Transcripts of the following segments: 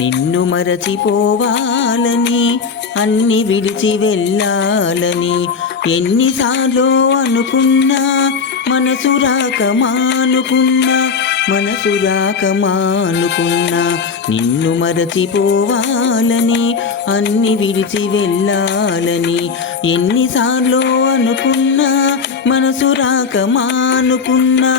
నిన్ను మరచిపోవాలని అన్ని విడిచి వెళ్ళాలని ఎన్నిసార్లు అనుకున్నా మనసు రాక మానుకున్నా నిన్ను మరచిపోవాలని అన్ని విడిచి వెళ్ళాలని ఎన్నిసార్లు అనుకున్నా మనసు రాక మానుకున్నా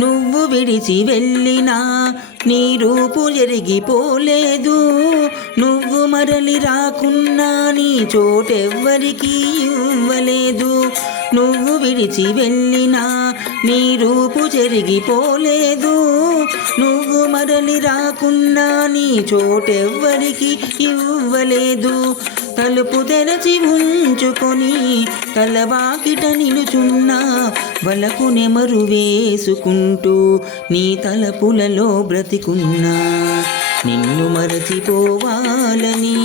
నువ్వు విడిచి వెళ్ళినా నీ రూపు జరిగిపోలేదు, నువ్వు మరలి రాకున్నా నీ చోటెవ్వరికీ ఇవ్వలేదు. నువ్వు విడిచి వెళ్ళినా నీ రూపు జరిగిపోలేదు, నువ్వు మరలి రాకున్నా నీ చోటెవ్వరికి ఇవ్వలేదు. తలుపు తెరచి ఉంచుకొని తలవాకిట నిలుచున్నా వలకు నెమరు వేసుకుంటూ నీ తలపులలో బ్రతికున్నా. నిన్ను మరచిపోవాలని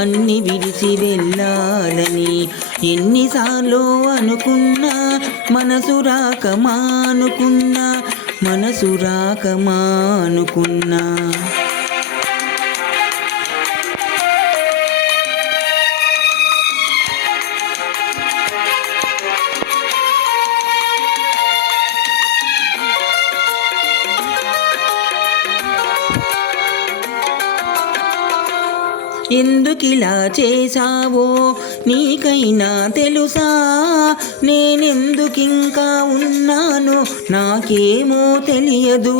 అన్ని విడిచి వెళ్ళాలని ఎన్నిసార్లు అనుకున్నా మనసు రాక మానుకున్నా. ఎందుకిలా చేశావో నీకైనా తెలుసా, నేనెందుకింకా ఉన్నానో నాకేమో తెలియదు.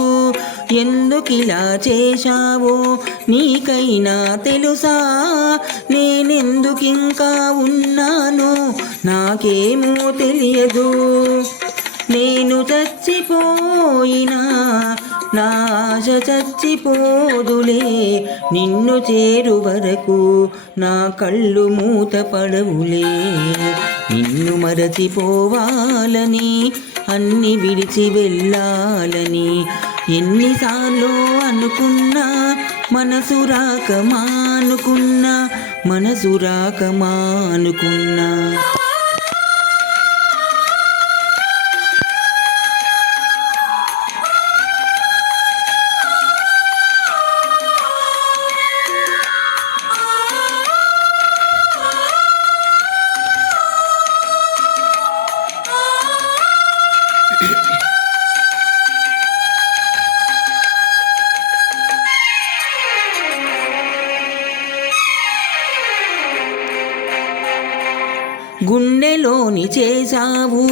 ఎందుకిలా చేశావో నీకైనా తెలుసా, నేనెందుకింకా ఉన్నానో నాకేమో తెలియదు. నేను చచ్చిపోయినా నా ఆశ చచ్చిపోదులే, నిన్ను చేరు వరకు నా కళ్ళు మూతపడవులే. నిన్ను మరచిపోవాలని అన్ని విడిచి వెళ్ళాలని ఎన్నిసార్లు అనుకున్నా మనసు రాక మానుకున్నా. గుండెలోని చేశావు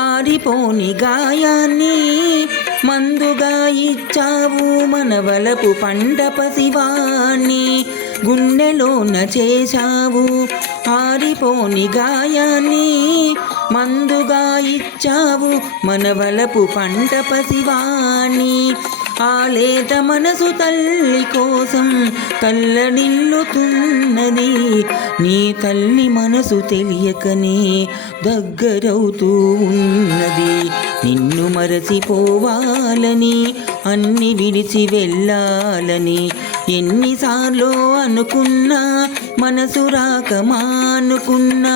ఆరిపోని గాయాన్ని, మందుగా ఇచ్చావు మనవలపు పంట పసివాణ్ణి. గుండెలోన చేశావు ఆరిపోని గాయాన్ని, మందుగా ఇచ్చావు మనవలపు పంట పసివాణ్ణి. ఆ లేత మనసు తల్లి కోసం కళ్ళనిల్లుతున్నది, నీ తల్లి మనసు తెలియకనే దగ్గరవుతూ ఉన్నది. నిన్ను మరచిపోవాలని అన్ని విడిచి వెళ్ళాలని ఎన్నిసార్లు అనుకున్నా మనసు రాక మానుకున్నా.